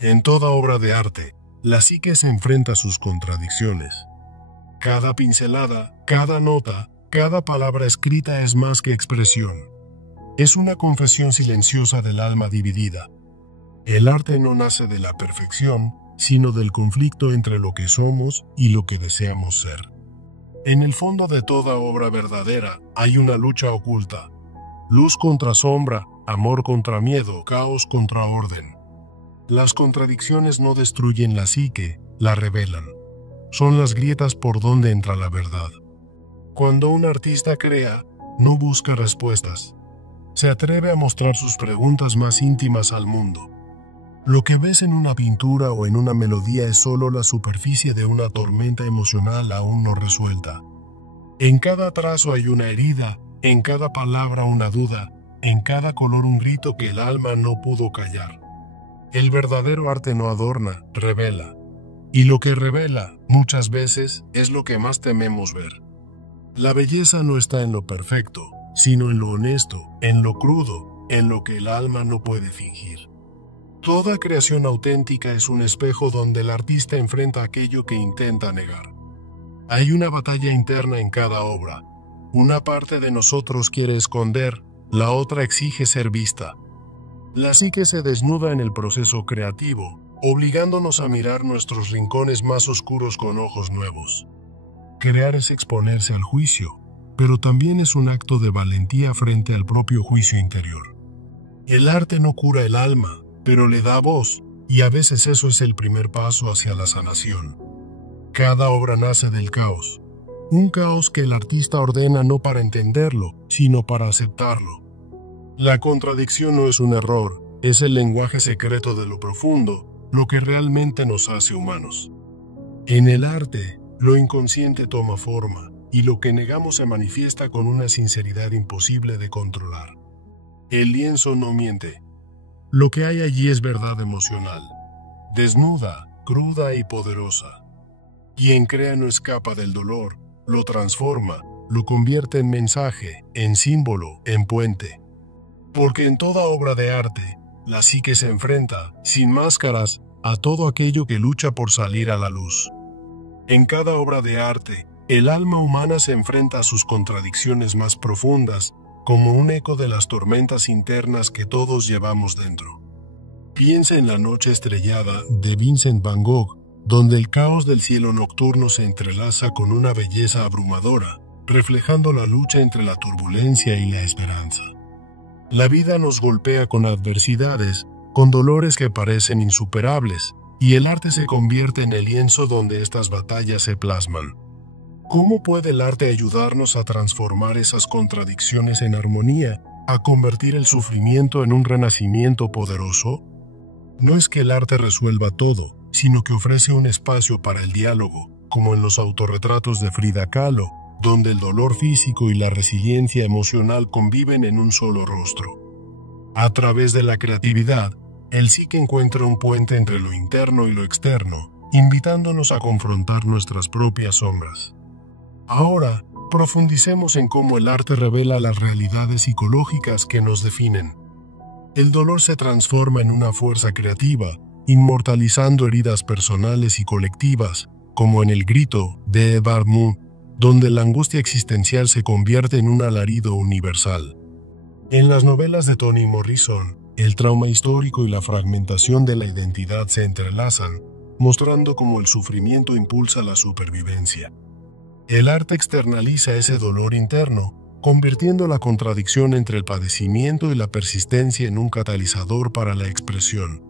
En toda obra de arte, la psique se enfrenta a sus contradicciones. Cada pincelada, cada nota, cada palabra escrita es más que expresión. Es una confesión silenciosa del alma dividida. El arte no nace de la perfección, sino del conflicto entre lo que somos y lo que deseamos ser. En el fondo de toda obra verdadera hay una lucha oculta. Luz contra sombra, amor contra miedo, caos contra orden. Las contradicciones no destruyen la psique, la revelan. Son las grietas por donde entra la verdad. Cuando un artista crea, no busca respuestas. Se atreve a mostrar sus preguntas más íntimas al mundo. Lo que ves en una pintura o en una melodía es solo la superficie de una tormenta emocional aún no resuelta. En cada trazo hay una herida, en cada palabra una duda, en cada color un grito que el alma no pudo callar. El verdadero arte no adorna, revela. Y lo que revela, muchas veces, es lo que más tememos ver. La belleza no está en lo perfecto, sino en lo honesto, en lo crudo, en lo que el alma no puede fingir. Toda creación auténtica es un espejo donde el artista enfrenta aquello que intenta negar. Hay una batalla interna en cada obra. Una parte de nosotros quiere esconder, la otra exige ser vista. La psique se desnuda en el proceso creativo, obligándonos a mirar nuestros rincones más oscuros con ojos nuevos. Crear es exponerse al juicio, pero también es un acto de valentía frente al propio juicio interior. El arte no cura el alma, pero le da voz, y a veces eso es el primer paso hacia la sanación. Cada obra nace del caos, un caos que el artista ordena no para entenderlo, sino para aceptarlo. La contradicción no es un error, es el lenguaje secreto de lo profundo, lo que realmente nos hace humanos. En el arte, lo inconsciente toma forma, y lo que negamos se manifiesta con una sinceridad imposible de controlar. El lienzo no miente. Lo que hay allí es verdad emocional, desnuda, cruda y poderosa. Quien crea no escapa del dolor, lo transforma, lo convierte en mensaje, en símbolo, en puente. Porque en toda obra de arte, la psique se enfrenta, sin máscaras, a todo aquello que lucha por salir a la luz. En cada obra de arte, el alma humana se enfrenta a sus contradicciones más profundas, como un eco de las tormentas internas que todos llevamos dentro. Piensa en La noche estrellada de Vincent van Gogh, donde el caos del cielo nocturno se entrelaza con una belleza abrumadora, reflejando la lucha entre la turbulencia y la esperanza. La vida nos golpea con adversidades, con dolores que parecen insuperables, y el arte se convierte en el lienzo donde estas batallas se plasman. ¿Cómo puede el arte ayudarnos a transformar esas contradicciones en armonía, a convertir el sufrimiento en un renacimiento poderoso? No es que el arte resuelva todo, sino que ofrece un espacio para el diálogo, como en los autorretratos de Frida Kahlo, donde el dolor físico y la resiliencia emocional conviven en un solo rostro. A través de la creatividad, el psique encuentra un puente entre lo interno y lo externo, invitándonos a confrontar nuestras propias sombras. Ahora, profundicemos en cómo el arte revela las realidades psicológicas que nos definen. El dolor se transforma en una fuerza creativa, inmortalizando heridas personales y colectivas, como en El grito de Edvard Munch, donde la angustia existencial se convierte en un alarido universal. En las novelas de Toni Morrison, el trauma histórico y la fragmentación de la identidad se entrelazan, mostrando cómo el sufrimiento impulsa la supervivencia. El arte externaliza ese dolor interno, convirtiendo la contradicción entre el padecimiento y la persistencia en un catalizador para la expresión.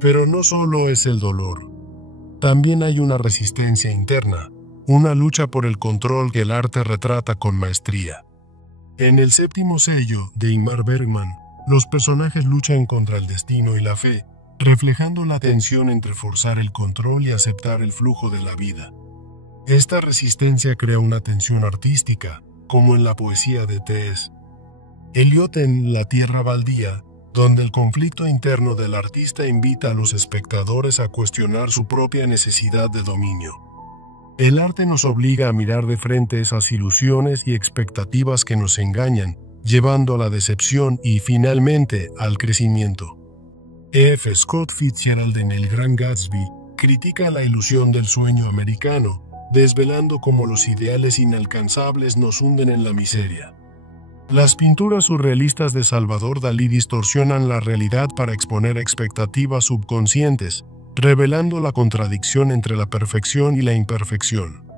Pero no solo es el dolor. También hay una resistencia interna, una lucha por el control que el arte retrata con maestría. En El séptimo sello de Ingmar Bergman, los personajes luchan contra el destino y la fe, reflejando la tensión entre forzar el control y aceptar el flujo de la vida. Esta resistencia crea una tensión artística, como en la poesía de T.S. Eliot en La tierra baldía, donde el conflicto interno del artista invita a los espectadores a cuestionar su propia necesidad de dominio. El arte nos obliga a mirar de frente esas ilusiones y expectativas que nos engañan, llevando a la decepción y, finalmente, al crecimiento. F. Scott Fitzgerald en El Gran Gatsby critica la ilusión del sueño americano, desvelando cómo los ideales inalcanzables nos hunden en la miseria. Las pinturas surrealistas de Salvador Dalí distorsionan la realidad para exponer expectativas subconscientes, revelando la contradicción entre la perfección y la imperfección.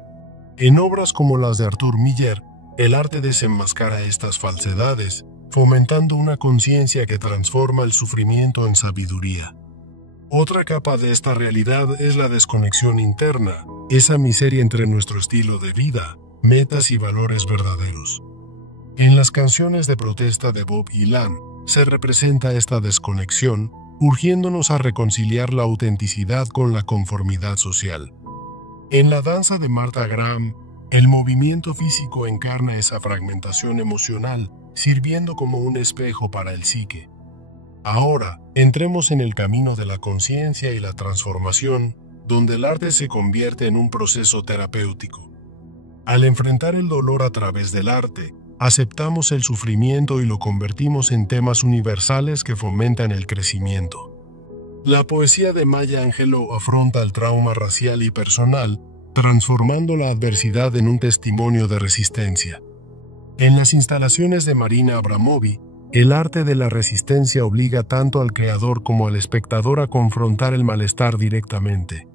En obras como las de Arthur Miller, el arte desenmascara estas falsedades, fomentando una conciencia que transforma el sufrimiento en sabiduría. Otra capa de esta realidad es la desconexión interna, esa miseria entre nuestro estilo de vida, metas y valores verdaderos. En las canciones de protesta de Bob Dylan se representa esta desconexión, urgiéndonos a reconciliar la autenticidad con la conformidad social. En la danza de Martha Graham, el movimiento físico encarna esa fragmentación emocional, sirviendo como un espejo para el psique. Ahora, entremos en el camino de la conciencia y la transformación, donde el arte se convierte en un proceso terapéutico. Al enfrentar el dolor a través del arte, aceptamos el sufrimiento y lo convertimos en temas universales que fomentan el crecimiento. La poesía de Maya Angelou afronta el trauma racial y personal, transformando la adversidad en un testimonio de resistencia. En las instalaciones de Marina Abramović, el arte de la resistencia obliga tanto al creador como al espectador a confrontar el malestar directamente.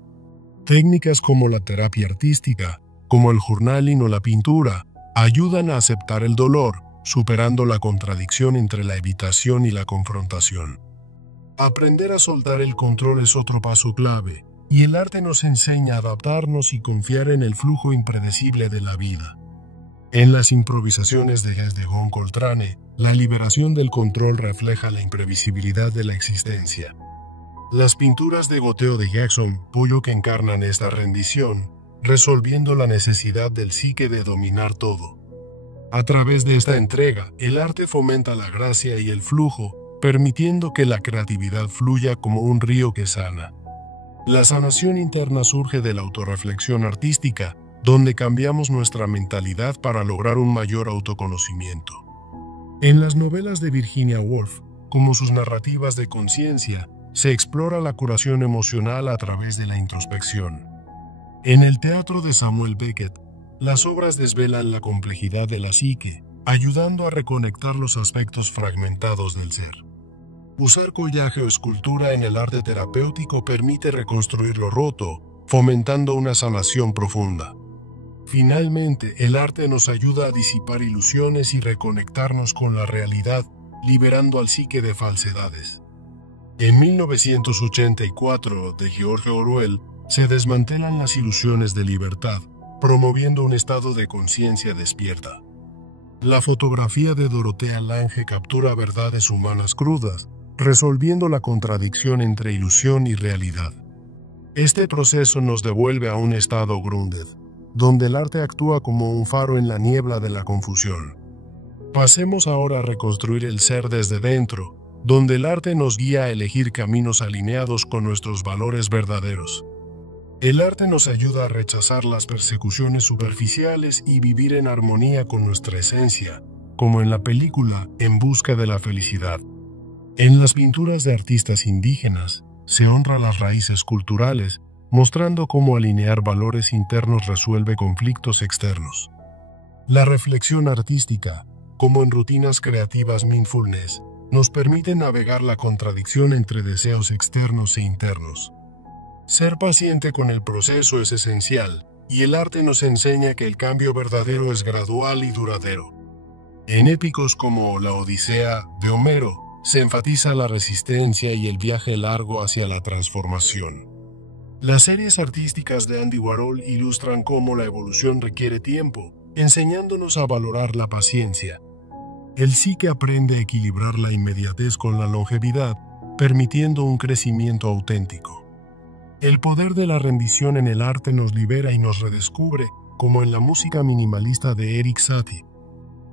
Técnicas como la terapia artística, como el journaling o la pintura, ayudan a aceptar el dolor, superando la contradicción entre la evitación y la confrontación. Aprender a soltar el control es otro paso clave, y el arte nos enseña a adaptarnos y confiar en el flujo impredecible de la vida. En las improvisaciones de jazz de John Coltrane, la liberación del control refleja la imprevisibilidad de la existencia. Las pinturas de goteo de Jackson Pollock encarnan esta rendición, resolviendo la necesidad del psique de dominar todo. A través de esta entrega, el arte fomenta la gracia y el flujo, permitiendo que la creatividad fluya como un río que sana. La sanación interna surge de la autorreflexión artística, donde cambiamos nuestra mentalidad para lograr un mayor autoconocimiento. En las novelas de Virginia Woolf, como sus narrativas de conciencia, se explora la curación emocional a través de la introspección. En el teatro de Samuel Beckett, las obras desvelan la complejidad de la psique, ayudando a reconectar los aspectos fragmentados del ser. Usar collaje o escultura en el arte terapéutico permite reconstruir lo roto, fomentando una sanación profunda. Finalmente, el arte nos ayuda a disipar ilusiones y reconectarnos con la realidad, liberando al psique de falsedades. En 1984, de George Orwell, se desmantelan las ilusiones de libertad, promoviendo un estado de conciencia despierta. La fotografía de Dorothea Lange captura verdades humanas crudas, resolviendo la contradicción entre ilusión y realidad. Este proceso nos devuelve a un estado grounded, donde el arte actúa como un faro en la niebla de la confusión. Pasemos ahora a reconstruir el ser desde dentro, donde el arte nos guía a elegir caminos alineados con nuestros valores verdaderos. El arte nos ayuda a rechazar las persecuciones superficiales y vivir en armonía con nuestra esencia, como en la película En busca de la felicidad. En las pinturas de artistas indígenas, se honra las raíces culturales, mostrando cómo alinear valores internos resuelve conflictos externos. La reflexión artística, como en rutinas creativas mindfulness, nos permite navegar la contradicción entre deseos externos e internos. Ser paciente con el proceso es esencial, y el arte nos enseña que el cambio verdadero es gradual y duradero. En épicos como La Odisea de Homero, se enfatiza la resistencia y el viaje largo hacia la transformación. Las series artísticas de Andy Warhol ilustran cómo la evolución requiere tiempo, enseñándonos a valorar la paciencia. El psique aprende a equilibrar la inmediatez con la longevidad, permitiendo un crecimiento auténtico. El poder de la rendición en el arte nos libera y nos redescubre, como en la música minimalista de Erik Satie.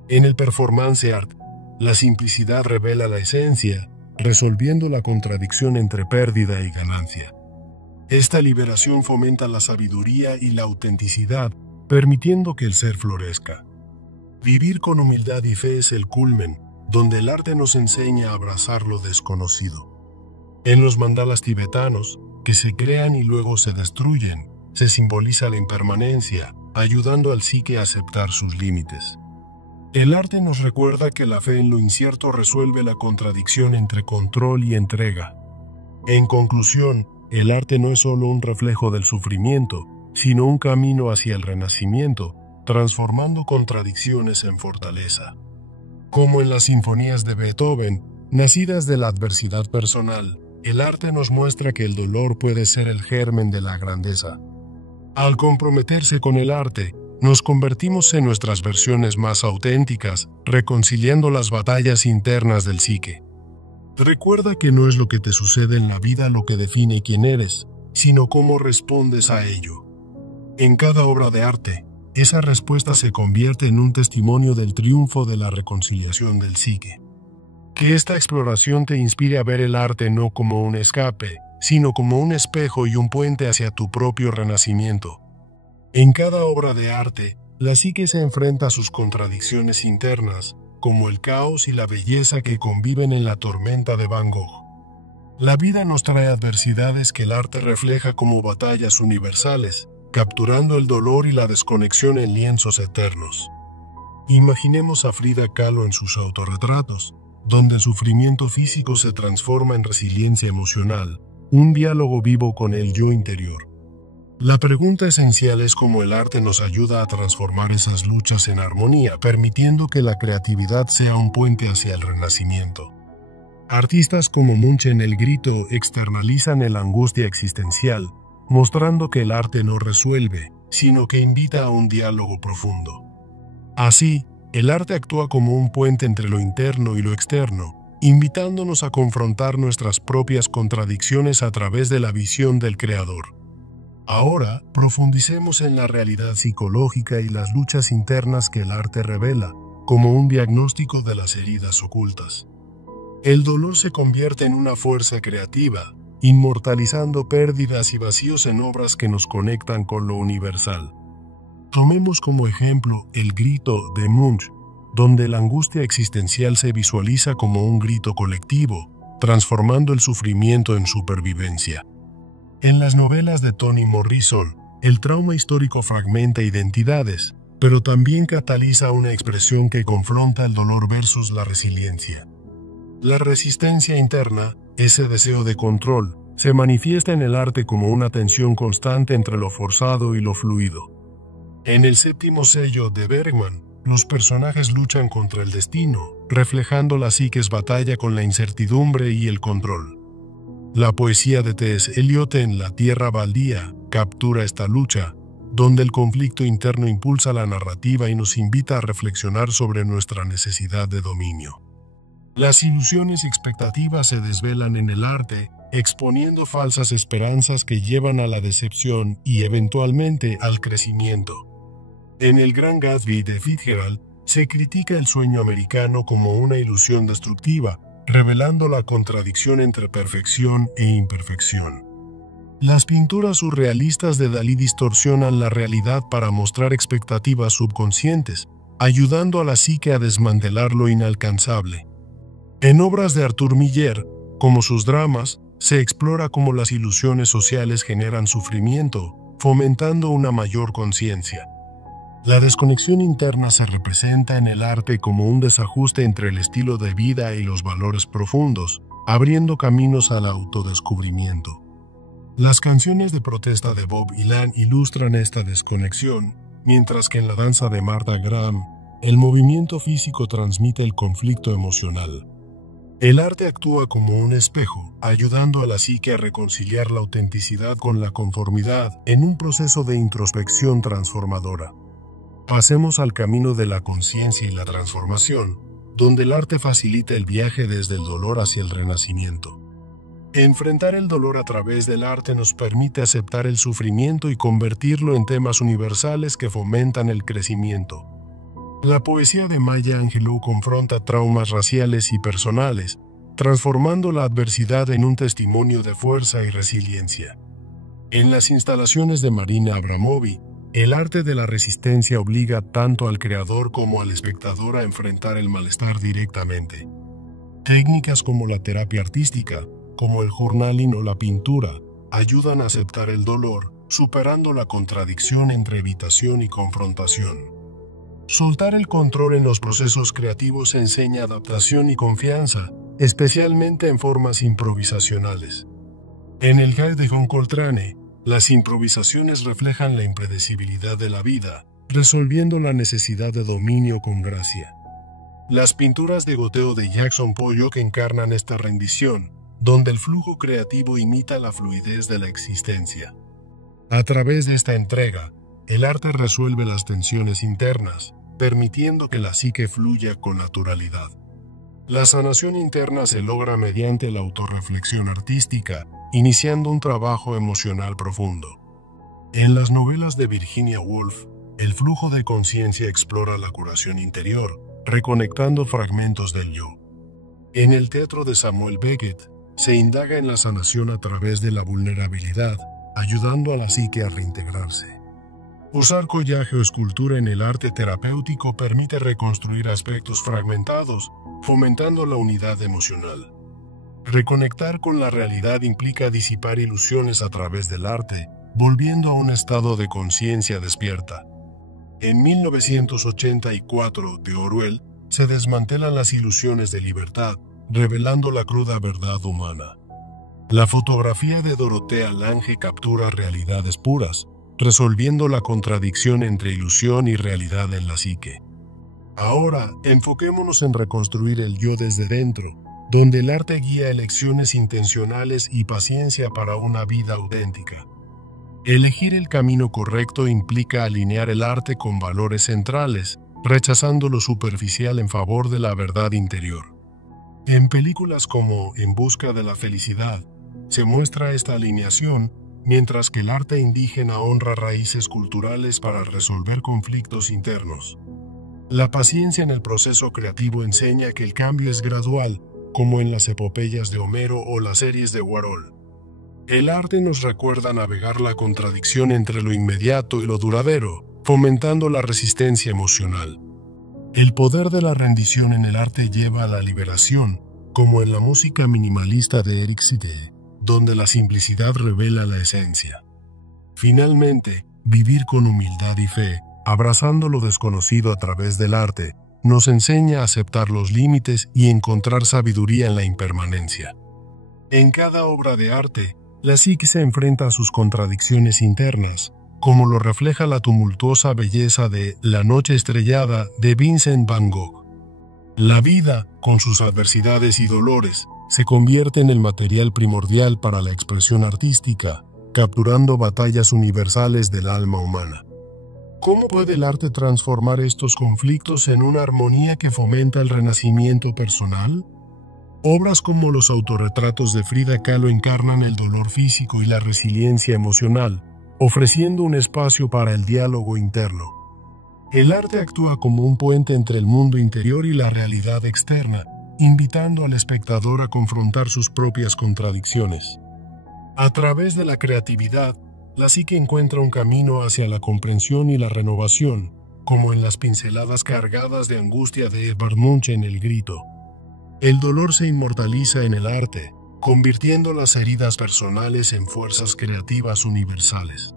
En el performance art, la simplicidad revela la esencia, resolviendo la contradicción entre pérdida y ganancia. Esta liberación fomenta la sabiduría y la autenticidad, permitiendo que el ser florezca. Vivir con humildad y fe es el culmen, donde el arte nos enseña a abrazar lo desconocido. En los mandalas tibetanos, que se crean y luego se destruyen, se simboliza la impermanencia, ayudando al psique a aceptar sus límites. El arte nos recuerda que la fe en lo incierto resuelve la contradicción entre control y entrega. En conclusión, el arte no es solo un reflejo del sufrimiento, sino un camino hacia el renacimiento, transformando contradicciones en fortaleza. Como en las sinfonías de Beethoven, nacidas de la adversidad personal, el arte nos muestra que el dolor puede ser el germen de la grandeza. Al comprometerse con el arte, nos convertimos en nuestras versiones más auténticas, reconciliando las batallas internas del psique. Recuerda que no es lo que te sucede en la vida lo que define quién eres, sino cómo respondes a ello. En cada obra de arte, esa respuesta se convierte en un testimonio del triunfo de la reconciliación del psique. Que esta exploración te inspire a ver el arte no como un escape, sino como un espejo y un puente hacia tu propio renacimiento. En cada obra de arte, la psique se enfrenta a sus contradicciones internas, como el caos y la belleza que conviven en la tormenta de Van Gogh. La vida nos trae adversidades que el arte refleja como batallas universales, capturando el dolor y la desconexión en lienzos eternos. Imaginemos a Frida Kahlo en sus autorretratos, donde el sufrimiento físico se transforma en resiliencia emocional, un diálogo vivo con el yo interior. La pregunta esencial es cómo el arte nos ayuda a transformar esas luchas en armonía, permitiendo que la creatividad sea un puente hacia el renacimiento. Artistas como Munch en El Grito externalizan la angustia existencial, mostrando que el arte no resuelve, sino que invita a un diálogo profundo. Así, el arte actúa como un puente entre lo interno y lo externo, invitándonos a confrontar nuestras propias contradicciones a través de la visión del creador. Ahora, profundicemos en la realidad psicológica y las luchas internas que el arte revela, como un diagnóstico de las heridas ocultas. El dolor se convierte en una fuerza creativa, inmortalizando pérdidas y vacíos en obras que nos conectan con lo universal. Tomemos como ejemplo El Grito de Munch, donde la angustia existencial se visualiza como un grito colectivo, transformando el sufrimiento en supervivencia. En las novelas de Toni Morrison, el trauma histórico fragmenta identidades, pero también cataliza una expresión que confronta el dolor versus la resiliencia. La resistencia interna, ese deseo de control, se manifiesta en el arte como una tensión constante entre lo forzado y lo fluido. En El Séptimo Sello de Bergman, los personajes luchan contra el destino, reflejando la psique's batalla con la incertidumbre y el control. La poesía de T.S. Eliot en La Tierra Baldía captura esta lucha, donde el conflicto interno impulsa la narrativa y nos invita a reflexionar sobre nuestra necesidad de dominio. Las ilusiones y expectativas se desvelan en el arte, exponiendo falsas esperanzas que llevan a la decepción y eventualmente al crecimiento. En El Gran Gatsby de Fitzgerald se critica el sueño americano como una ilusión destructiva, revelando la contradicción entre perfección e imperfección. Las pinturas surrealistas de Dalí distorsionan la realidad para mostrar expectativas subconscientes, ayudando a la psique a desmantelar lo inalcanzable. En obras de Arthur Miller, como sus dramas, se explora cómo las ilusiones sociales generan sufrimiento, fomentando una mayor conciencia. La desconexión interna se representa en el arte como un desajuste entre el estilo de vida y los valores profundos, abriendo caminos al autodescubrimiento. Las canciones de protesta de Bob Dylan ilustran esta desconexión, mientras que en la danza de Martha Graham, el movimiento físico transmite el conflicto emocional. El arte actúa como un espejo, ayudando a la psique a reconciliar la autenticidad con la conformidad en un proceso de introspección transformadora. Pasemos al camino de la conciencia y la transformación, donde el arte facilita el viaje desde el dolor hacia el renacimiento. Enfrentar el dolor a través del arte nos permite aceptar el sufrimiento y convertirlo en temas universales que fomentan el crecimiento. La poesía de Maya Angelou confronta traumas raciales y personales, transformando la adversidad en un testimonio de fuerza y resiliencia. En las instalaciones de Marina Abramović, el arte de la resistencia obliga tanto al creador como al espectador a enfrentar el malestar directamente. Técnicas como la terapia artística, como el journaling o la pintura, ayudan a aceptar el dolor, superando la contradicción entre evitación y confrontación. Soltar el control en los procesos creativos enseña adaptación y confianza, especialmente en formas improvisacionales. En el Jazz de John Coltrane, las improvisaciones reflejan la impredecibilidad de la vida, resolviendo la necesidad de dominio con gracia. Las pinturas de goteo de Jackson Pollock encarnan esta rendición, donde el flujo creativo imita la fluidez de la existencia. A través de esta entrega, el arte resuelve las tensiones internas, permitiendo que la psique fluya con naturalidad. La sanación interna se logra mediante la autorreflexión artística, iniciando un trabajo emocional profundo. En las novelas de Virginia Woolf, el flujo de conciencia explora la curación interior, reconectando fragmentos del yo. En el teatro de Samuel Beckett, se indaga en la sanación a través de la vulnerabilidad, ayudando a la psique a reintegrarse. Usar collaje o escultura en el arte terapéutico permite reconstruir aspectos fragmentados, fomentando la unidad emocional. Reconectar con la realidad implica disipar ilusiones a través del arte, volviendo a un estado de conciencia despierta. En 1984, de Orwell, se desmantelan las ilusiones de libertad, revelando la cruda verdad humana. La fotografía de Dorothea Lange captura realidades puras, resolviendo la contradicción entre ilusión y realidad en la psique. Ahora, enfoquémonos en reconstruir el yo desde dentro, donde el arte guía elecciones intencionales y paciencia para una vida auténtica. Elegir el camino correcto implica alinear el arte con valores centrales, rechazando lo superficial en favor de la verdad interior. En películas como En busca de la felicidad, se muestra esta alineación, mientras que el arte indígena honra raíces culturales para resolver conflictos internos. La paciencia en el proceso creativo enseña que el cambio es gradual, como en las epopeyas de Homero o las series de Warhol. El arte nos recuerda navegar la contradicción entre lo inmediato y lo duradero, fomentando la resistencia emocional. El poder de la rendición en el arte lleva a la liberación, como en la música minimalista de Eric Satie, donde la simplicidad revela la esencia. Finalmente, vivir con humildad y fe, abrazando lo desconocido a través del arte, nos enseña a aceptar los límites y encontrar sabiduría en la impermanencia. En cada obra de arte, la psique se enfrenta a sus contradicciones internas, como lo refleja la tumultuosa belleza de La noche estrellada de Vincent van Gogh. La vida, con sus adversidades y dolores, se convierte en el material primordial para la expresión artística, capturando batallas universales del alma humana. ¿Cómo puede el arte transformar estos conflictos en una armonía que fomenta el renacimiento personal? Obras como los autorretratos de Frida Kahlo encarnan el dolor físico y la resiliencia emocional, ofreciendo un espacio para el diálogo interno. El arte actúa como un puente entre el mundo interior y la realidad externa, invitando al espectador a confrontar sus propias contradicciones. A través de la creatividad, la psique encuentra un camino hacia la comprensión y la renovación, como en las pinceladas cargadas de angustia de Edvard Munch en El grito. El dolor se inmortaliza en el arte, convirtiendo las heridas personales en fuerzas creativas universales.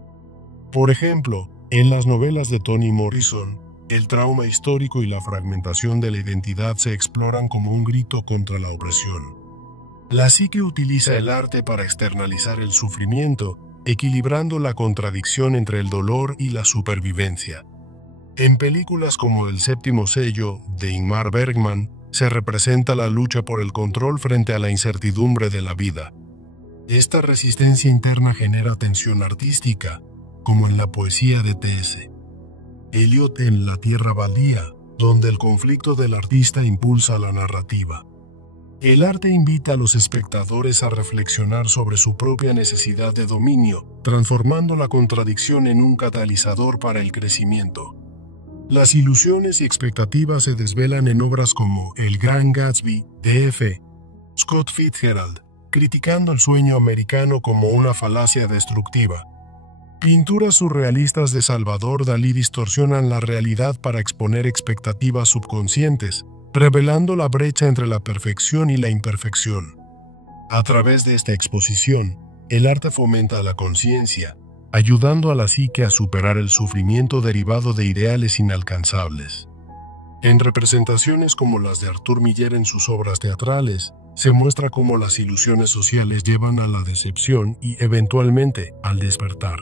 Por ejemplo, en las novelas de Toni Morrison, el trauma histórico y la fragmentación de la identidad se exploran como un grito contra la opresión. La psique utiliza el arte para externalizar el sufrimiento, equilibrando la contradicción entre el dolor y la supervivencia. En películas como El séptimo sello, de Ingmar Bergman, se representa la lucha por el control frente a la incertidumbre de la vida. Esta resistencia interna genera tensión artística, como en la poesía de T.S. Eliot en La tierra baldía, donde el conflicto del artista impulsa la narrativa. El arte invita a los espectadores a reflexionar sobre su propia necesidad de dominio, transformando la contradicción en un catalizador para el crecimiento. Las ilusiones y expectativas se desvelan en obras como El Gran Gatsby, de F. Scott Fitzgerald, criticando el sueño americano como una falacia destructiva. Pinturas surrealistas de Salvador Dalí distorsionan la realidad para exponer expectativas subconscientes, revelando la brecha entre la perfección y la imperfección. A través de esta exposición, el arte fomenta la conciencia, ayudando a la psique a superar el sufrimiento derivado de ideales inalcanzables. En representaciones como las de Arthur Miller en sus obras teatrales, se muestra cómo las ilusiones sociales llevan a la decepción y, eventualmente, al despertar.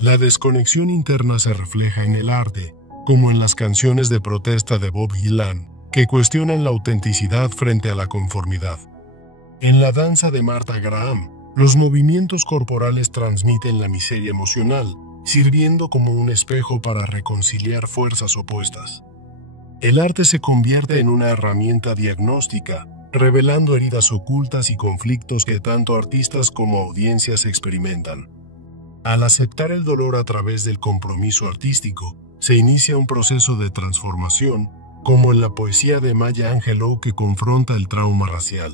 La desconexión interna se refleja en el arte, como en las canciones de protesta de Bob Dylan, que cuestionan la autenticidad frente a la conformidad. En la danza de Martha Graham, los movimientos corporales transmiten la miseria emocional, sirviendo como un espejo para reconciliar fuerzas opuestas. El arte se convierte en una herramienta diagnóstica, revelando heridas ocultas y conflictos que tanto artistas como audiencias experimentan. Al aceptar el dolor a través del compromiso artístico, se inicia un proceso de transformación, como en la poesía de Maya Angelou que confronta el trauma racial.